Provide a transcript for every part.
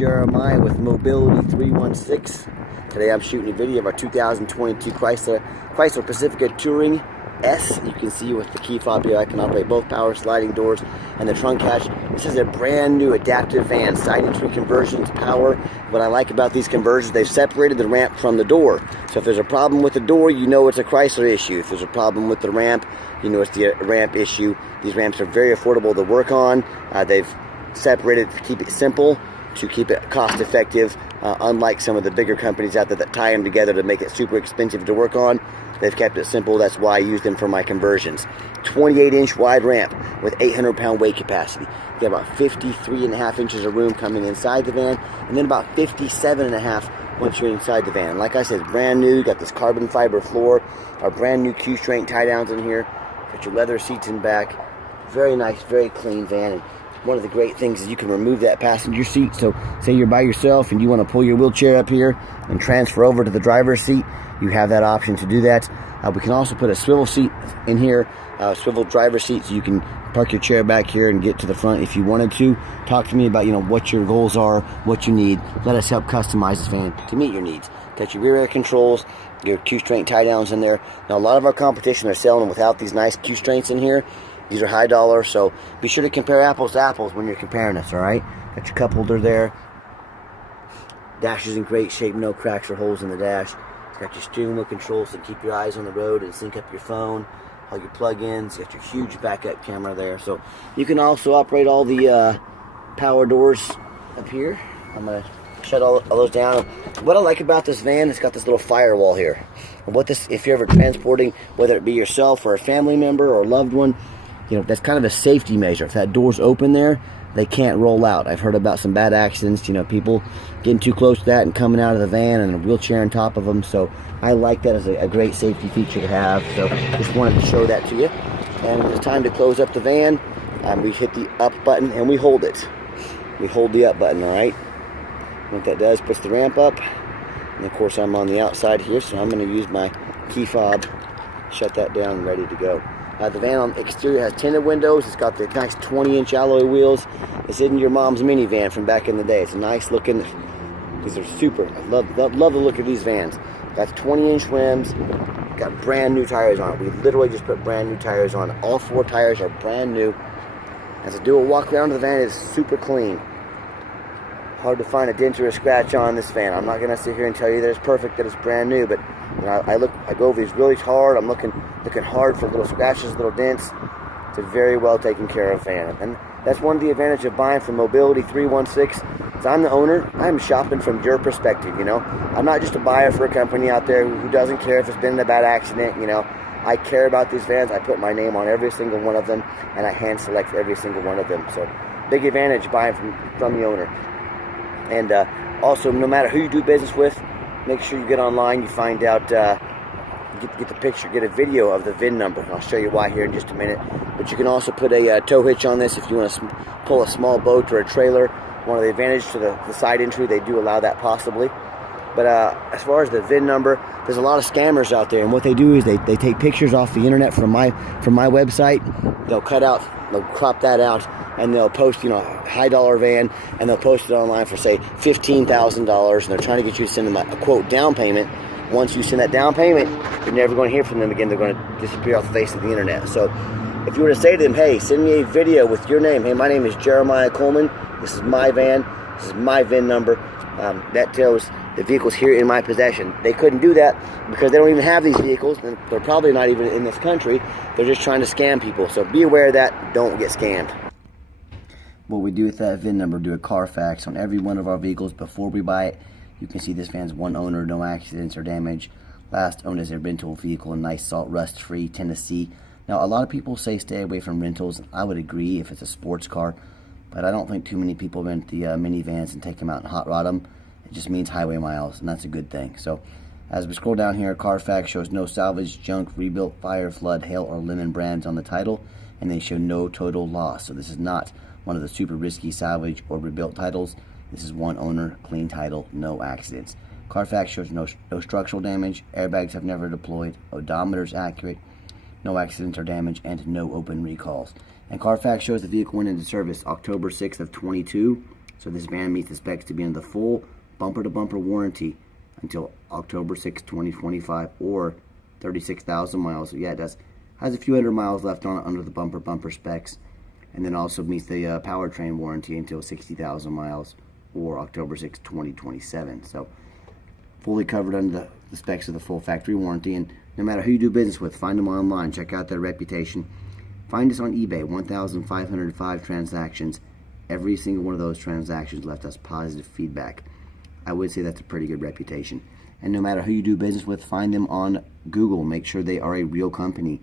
Jeremiah with Mobility 316. Today I'm shooting a video of our 2022 Chrysler Pacifica Touring S. You can see with the key fob here I can operate both power sliding doors and the trunk hatch. This is a brand new adaptive van, side entry conversions, power. What I like about these conversions, they've separated the ramp from the door. So if there's a problem with the door, you know it's a Chrysler issue. If there's a problem with the ramp, you know it's the ramp issue. These ramps are very affordable to work on. They've separated to keep it simple, to keep it cost effective, unlike some of the bigger companies out there that tie them together to make it super expensive to work on. They've kept it simple. That's why I use them for my conversions. 28-inch wide ramp with 800-pound weight capacity. You get about 53.5 inches of room coming inside the van, and then about 57.5 once you're inside the van. Like I said, brand new. Got this carbon fiber floor, our brand new Q-strength tie downs in here. Got your leather seats in back. Very nice, very clean van. And one of the great things is you can remove that passenger seat. So say you're by yourself and you want to pull your wheelchair up here and transfer over to the driver's seat, you have that option to do that. We can also put a swivel seat in here, swivel driver's seat, so you can park your chair back here and get to the front if you wanted to. Talk to me about what your goals are, what you need. Let us help customize this van to meet your needs. Got your rear air controls, your Q-strength tie downs in there. Now a lot of our competition are selling them without these nice Q-strengths in here. These are high dollar, so be sure to compare apples to apples when you're comparing this, all right? Got your cup holder there. Dash is in great shape, no cracks or holes in the dash. It's got your steering wheel controls to keep your eyes on the road and sync up your phone. All your plug-ins, got your huge backup camera there. So you can also operate all the power doors up here. I'm gonna shut all those down. What I like about this van, it's got this little firewall here. And if you're ever transporting, whether it be yourself or a family member or a loved one, that's kind of a safety measure. If that door's open there, they can't roll out. I've heard about some bad accidents, people getting too close to that and coming out of the van and a wheelchair on top of them. So I like that as a great safety feature to have. So just wanted to show that to you. And when it's time to close up the van, we hit the up button and we hold it. We hold the up button, all right? What that does, puts the ramp up. And of course I'm on the outside here, so I'm gonna use my key fob, shut that down and ready to go. The van on the exterior has tinted windows. It's got the nice 20-inch alloy wheels. This isn't your mom's minivan from back in the day. It's a nice looking, these are super. I love the look of these vans. Got 20-inch rims. Got brand new tires on it. We literally just put brand new tires on it. All 4 tires are brand new. As I do a walk around the van, it's super clean. Hard to find a dent or a scratch on this van. I'm not going to sit here and tell you that it's perfect, that it's brand new, but I go over these really hard. I'm looking hard for little scratches, little dents. It's a very well taken care of van, and that's one of the advantages of buying from Mobility 316. Is I'm the owner. I'm shopping from your perspective. I'm not just a buyer for a company out there who doesn't care if it's been in a bad accident. I care about these vans. I put my name on every single one of them, and I hand select every single one of them. So big advantage buying from the owner. And also, no matter who you do business with, make sure you get online, you find out, get the picture, get a video of the VIN number. I'll show you why here in just a minute. But you can also put a tow hitch on this if you want to pull a small boat or a trailer. One of the advantages to the side entry, they do allow that possibly. But as far as the VIN number, there's a lot of scammers out there, and what they do is they take pictures off the internet from my website. They'll crop that out, and they'll post, high dollar van, and they'll post it online for say $15,000, and they're trying to get you to send them a quote down payment. Once you send that down payment, you're never going to hear from them again. They're going to disappear off the face of the internet. So if you were to say to them, hey, send me a video with your name. Hey, my name is Jeremiah Coleman. This is my van. This is my VIN number. That tells the vehicle's here in my possession. They couldn't do that because they don't even have these vehicles, and they're probably not even in this country. They're just trying to scam people. So be aware of that. Don't get scammed. What we do with that VIN number, do a Carfax on every one of our vehicles before we buy it. You can see this van's one owner, no accidents or damage. Last owned as a rental vehicle in nice salt rust-free Tennessee. Now, a lot of people say stay away from rentals. I would agree if it's a sports car, but I don't think too many people rent the minivans and take them out and hot rod them. It just means highway miles, and that's a good thing. So as we scroll down here, Carfax shows no salvage, junk, rebuilt, fire, flood, hail, or lemon brands on the title, and they show no total loss. So this is not one of the super risky salvage or rebuilt titles. This is one owner, clean title, no accidents. Carfax shows no structural damage, airbags have never deployed, odometer's accurate, no accidents or damage, and no open recalls. And Carfax shows the vehicle went into service October 6th of 22. So this van meets the specs to be in the full bumper-to-bumper warranty until October 6, 2025, or 36,000 miles. So yeah, it has a few hundred miles left on it under the bumper specs, and then also meets the powertrain warranty until 60,000 miles, or October 6, 2027. So fully covered under the specs of the full factory warranty. And no matter who you do business with, find them online, check out their reputation. Find us on eBay, 1,505 transactions. Every single one of those transactions left us positive feedback. I would say that's a pretty good reputation. And no matter who you do business with, find them on Google. Make sure they are a real company.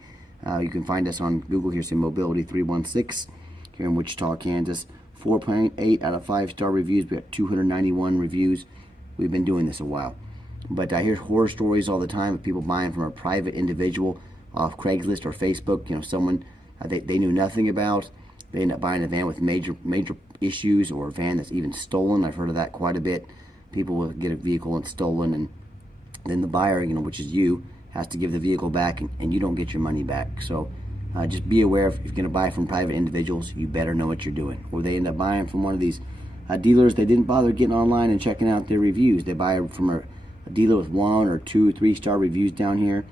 You can find us on Google. Here's Mobility 316 here in Wichita, Kansas. 4.8 out of 5-star reviews. We got 291 reviews. We've been doing this a while. But I hear horror stories all the time of people buying from a private individual off Craigslist or Facebook. You know, someone they knew nothing about. They end up buying a van with major issues, or a van that's even stolen. I've heard of that quite a bit. People will get a vehicle and stolen, and then the buyer, you know, which is you, has to give the vehicle back, and you don't get your money back. So just be aware, if you're going to buy from private individuals, you better know what you're doing. Or they end up buying from one of these dealers. They didn't bother getting online and checking out their reviews. They buy from a dealer with 1 or 2 or 3-star reviews down here.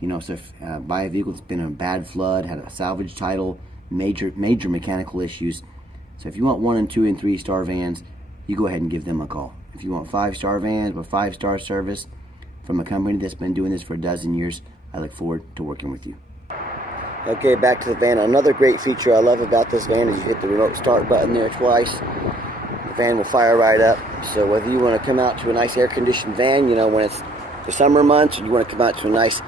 You know, so if buy a vehicle that's been in a bad flood, had a salvage title, major mechanical issues. So if you want 1 and 2 and 3-star vans, you go ahead and give them a call. If you want 5-star vans with 5-star service from a company that's been doing this for a dozen years, I look forward to working with you. Okay, back to the van. Another great feature I love about this van is you hit the remote start button there twice. The van will fire right up. So whether you want to come out to a nice air-conditioned van, you know, when it's the summer months, or you want to come out to a nice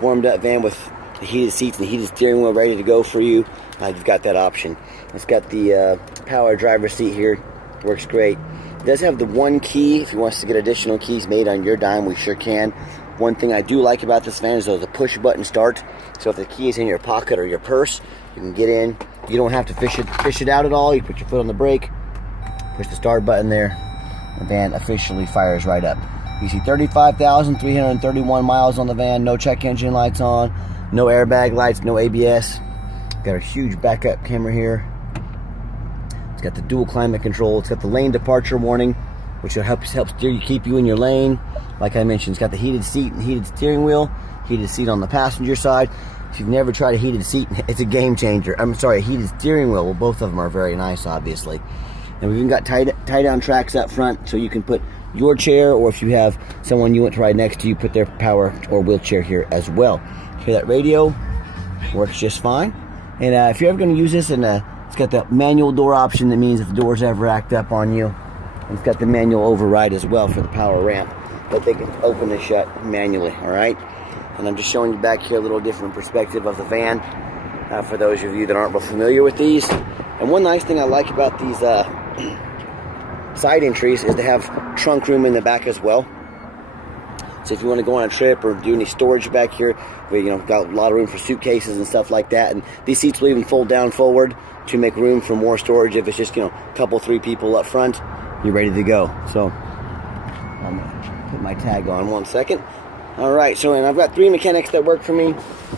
warmed-up van with the heated seats and the heated steering wheel ready to go for you, you've got that option. It's got the power driver's seat here. Works great. It does have the one key. If you want us to get additional keys made on your dime, we sure can. One thing I do like about this van is there's a push button start. So if the key is in your pocket or your purse, you can get in. You don't have to fish it out at all. You put your foot on the brake, push the start button there. The van officially fires right up. You see 35,331 miles on the van. No check engine lights on, no airbag lights, no ABS. Got a huge backup camera here. It's got the dual climate control. It's got the lane departure warning, which will help steer you, keep you in your lane. Like I mentioned, it's got the heated seat and heated steering wheel, heated seat on the passenger side. If you've never tried a heated seat, it's a game changer. I'm sorry, a heated steering wheel. Well, both of them are very nice, obviously. And we've even got tie down tracks up front, so you can put your chair, or if you have someone you want to ride next to you, put their power or wheelchair here as well. Hear that radio? Works just fine. And if you're ever going to use this, and it's got the manual door option. That means if the doors ever act up on you, it's got the manual override as well for the power ramp, but they can open and shut manually. All right. And I'm just showing you back here a little different perspective of the van for those of you that aren't real familiar with these. And one nice thing I like about these side entries is they have trunk room in the back as well. So if you want to go on a trip or do any storage back here, we got a lot of room for suitcases and stuff like that. And these seats will even fold down forward to make room for more storage. If it's just a couple, 3 people up front, you're ready to go. So I'm gonna put my tag on 1 second. All right, so and I've got 3 mechanics that work for me.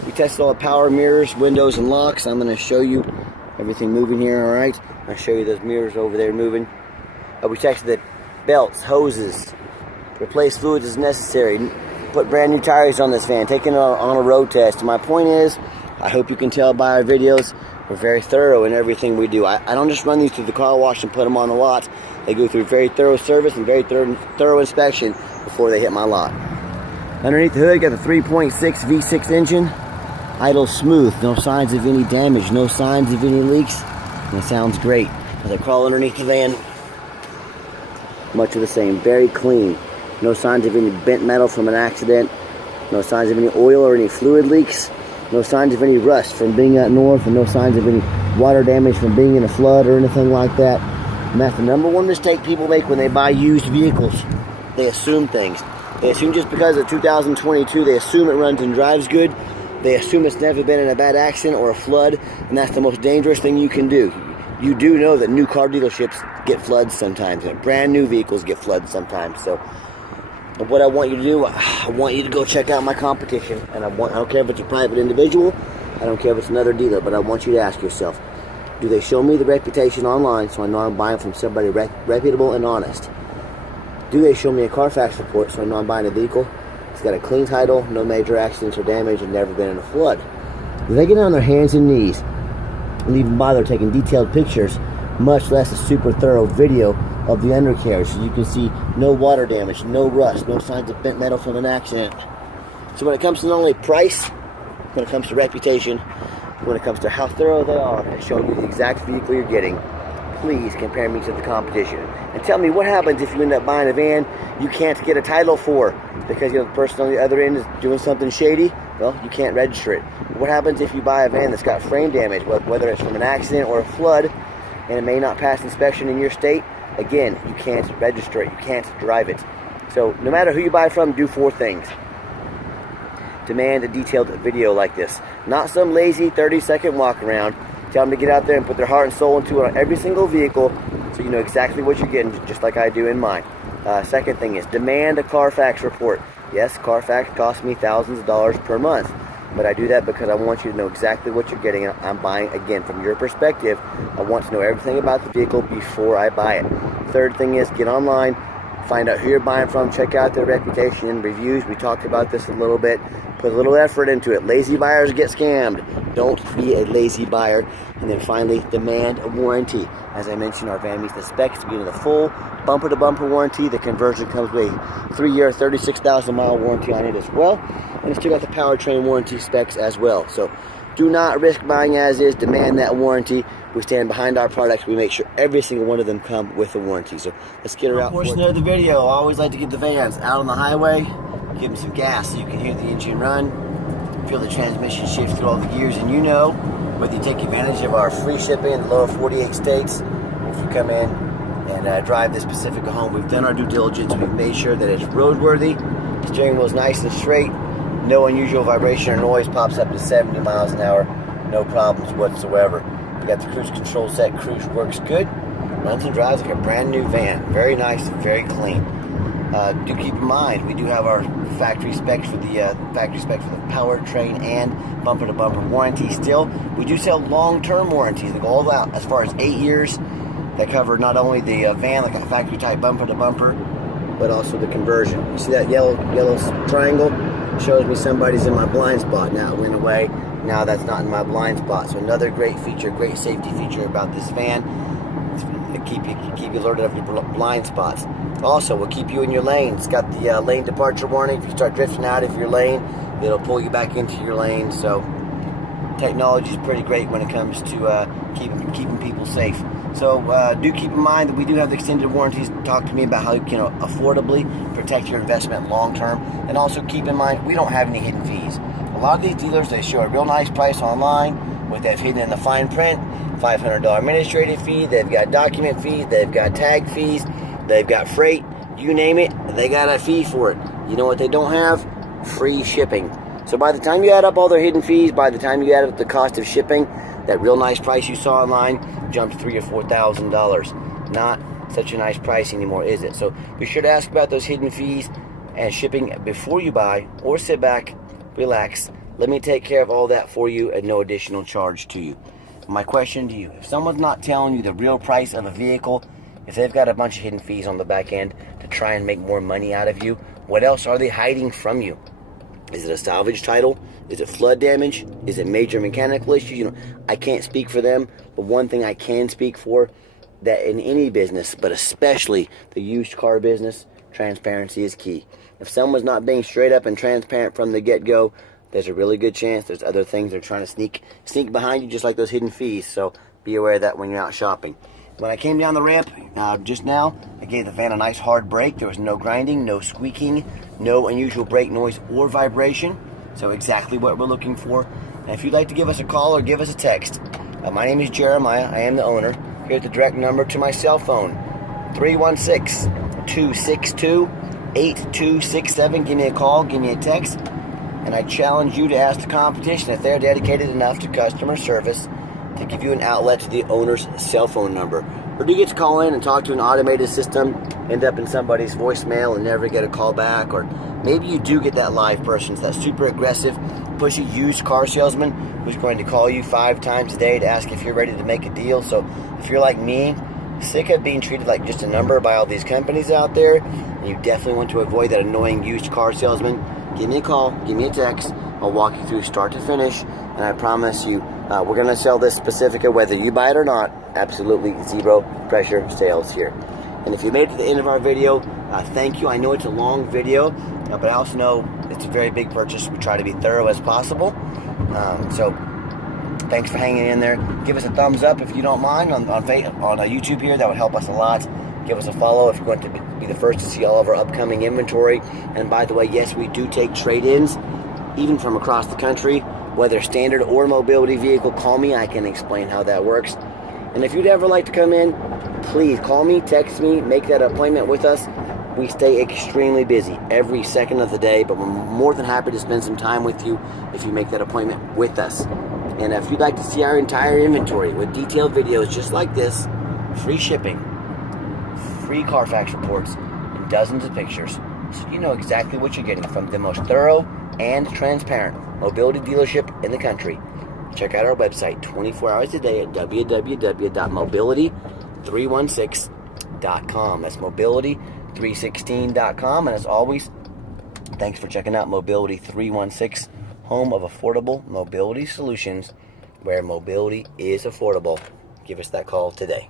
We tested all the power, mirrors, windows, and locks. I'm going to show you everything moving here. All right, I'll show you those mirrors over there moving. We tested the belts, hoses, replace fluids as necessary, put brand new tires on this van, taking it on a road test. And my point is, I hope you can tell by our videos, we're very thorough in everything we do. I don't just run these through the car wash and put them on the lot. They go through very thorough service and very thorough inspection before they hit my lot. Underneath the hood, got the 3.6 V6 engine. Idle smooth, no signs of any damage, no signs of any leaks. And it sounds great. As I crawl underneath the van, much of the same, very clean. No signs of any bent metal from an accident. No signs of any oil or any fluid leaks. No signs of any rust from being up north, and no signs of any water damage from being in a flood or anything like that. And that's the #1 mistake people make when they buy used vehicles. They assume things. They assume just because of 2022, they assume it runs and drives good. They assume it's never been in a bad accident or a flood, and that's the most dangerous thing you can do. You do know that new car dealerships get floods sometimes, and brand new vehicles get floods sometimes. So what I want you to do, I want you to go check out my competition. And I don't care if it's a private individual, I don't care if it's another dealer, but I want you to ask yourself, Do they show me the reputation online so I know I'm buying from somebody reputable and honest? Do they show me a Carfax report so I know I'm buying a vehicle? It's got a clean title, no major accidents or damage, and never been in a flood. Do they get on their hands and knees and even bother taking detailed pictures, much less a super thorough video of the undercarriage so you can see no water damage, no rust, no signs of bent metal from an accident? So when it comes to not only price, when it comes to reputation, when it comes to how thorough they are at showing you the exact vehicle you're getting, please compare me to the competition. And tell me what happens if you end up buying a van you can't get a title for because the person on the other end is doing something shady. Well, you can't register it. What happens if you buy a van that's got frame damage, whether it's from an accident or a flood, and it may not pass inspection in your state? Again, you can't register it. You can't drive it. So no matter who you buy from, do 4 things. Demand a detailed video like this. Not some lazy 30-second walk around. Tell them to get out there and put their heart and soul into it on every single vehicle so you know exactly what you're getting, just like I do in mine. Second thing is demand a Carfax report. Yes, Carfax costs me thousands of dollars per month, but I do that because I want you to know exactly what you're getting. I'm buying, again, from your perspective. I want to know everything about the vehicle before I buy it. Third thing is get online, find out who you're buying from, check out their reputation and reviews. We talked about this a little bit. Put a little effort into it. Lazy buyers get scammed. Don't be a lazy buyer. And then finally, demand a warranty. As I mentioned, our van meets the specs to be in the full bumper-to-bumper warranty. The conversion comes with a 3-year, 36,000-mile warranty on it as well. And it's still got the powertrain warranty specs as well. So do not risk buying as is. Demand that warranty. We stand behind our products. We make sure every single one of them come with a warranty. So let's get her out. Portion of the video, I always like to get the vans out on the highway. Give them some gas so you can hear the engine run. Feel the transmission shift through all the gears, and you know, whether you take advantage of our free shipping in the lower 48 states, if you come in and drive this Pacifica home, we've done our due diligence. We've made sure that it's roadworthy. The steering wheel is nice and straight. No unusual vibration or noise. Pops up to 70 miles an hour. No problems whatsoever. We got the cruise control set. Cruise works good. Runs and drives like a brand new van. Very nice, very clean. Do keep in mind, we do have our factory specs for the powertrain and bumper-to-bumper warranty. Still, we do sell long-term warranties that go all out as far as 8 years. That cover not only the van, like a factory-type bumper-to-bumper, but also the conversion. You see that yellow triangle? Shows me somebody's in my blind spot. Now it went away. Now that's not in my blind spot. So another great feature, great safety feature about this van. Keep you alerted of your blind spots. Also, we'll keep you in your lane. It's got the lane departure warning. If you start drifting out of your lane, it'll pull you back into your lane. So technology is pretty great when it comes to keeping people safe. So do keep in mind that we do have the extended warranties. Talk to me about how you can affordably protect your investment long term. And also keep in mind, we don't have any hidden fees. A lot of these dealers, they show a real nice price online with that hidden in the fine print. $500 administrative fee. They've got document fees. They've got tag fees. They've got freight. You name it, they got a fee for it. You know what they don't have? Free shipping. So by the time you add up all their hidden fees, by the time you add up the cost of shipping, that real nice price you saw online jumped $3,000 or $4,000. Not such a nice price anymore, is it? So be sure to ask about those hidden fees and shipping before you buy, or sit back, relax. Let me take care of all that for you at no additional charge to you. My question to you, if someone's not telling you the real price of a vehicle, if they've got a bunch of hidden fees on the back end to try and make more money out of you, what else are they hiding from you? Is it a salvage title? Is it flood damage? Is it major mechanical issues? I can't speak for them, but one thing I can speak for, that in any business, but especially the used car business, transparency is key. If someone's not being straight up and transparent from the get-go, there's a really good chance there's other things they're trying to sneak behind you, just like those hidden fees. So be aware of that when you're out shopping. When I came down the ramp just now, I gave the van a nice hard brake. There was no grinding, no squeaking, no unusual brake noise or vibration. So exactly what we're looking for. And if you'd like to give us a call or give us a text, my name is Jeremiah. I am the owner. Here's the direct number to my cell phone, 316-262-8267. Give me a call, give me a text. And I challenge you to ask the competition if they're dedicated enough to customer service to give you an outlet to the owner's cell phone number. Or do you get to call in and talk to an automated system, end up in somebody's voicemail and never get a call back? Or maybe you do get that live person. It's that super aggressive pushy used car salesman who's going to call you 5 times a day to ask if you're ready to make a deal. So if you're like me, sick of being treated like just a number by all these companies out there, and you definitely want to avoid that annoying used car salesman, give me a call, give me a text. I'll walk you through start to finish, and I promise you, we're going to sell this Pacifica whether you buy it or not. Absolutely zero pressure sales here. And if you made it to the end of our video, thank you. I know it's a long video, but I also know it's a very big purchase. We try to be thorough as possible. So thanks for hanging in there. Give us a thumbs up if you don't mind on YouTube here. That would help us a lot. Give us a follow if you want to be the first to see all of our upcoming inventory. And by the way, yes, we do take trade-ins, even from across the country, whether standard or mobility vehicle. Call me. I can explain how that works. And if you'd ever like to come in, please call me, text me, make that appointment with us. We stay extremely busy every second of the day, but we're more than happy to spend some time with you if you make that appointment with us. And if you'd like to see our entire inventory with detailed videos just like this, free shipping, free Carfax reports, and dozens of pictures, so you know exactly what you're getting from the most thorough and transparent mobility dealership in the country, check out our website 24 hours a day at www.mobility316.com. That's mobility316.com. And as always, thanks for checking out Mobility 316, home of affordable mobility solutions, where mobility is affordable. Give us that call today.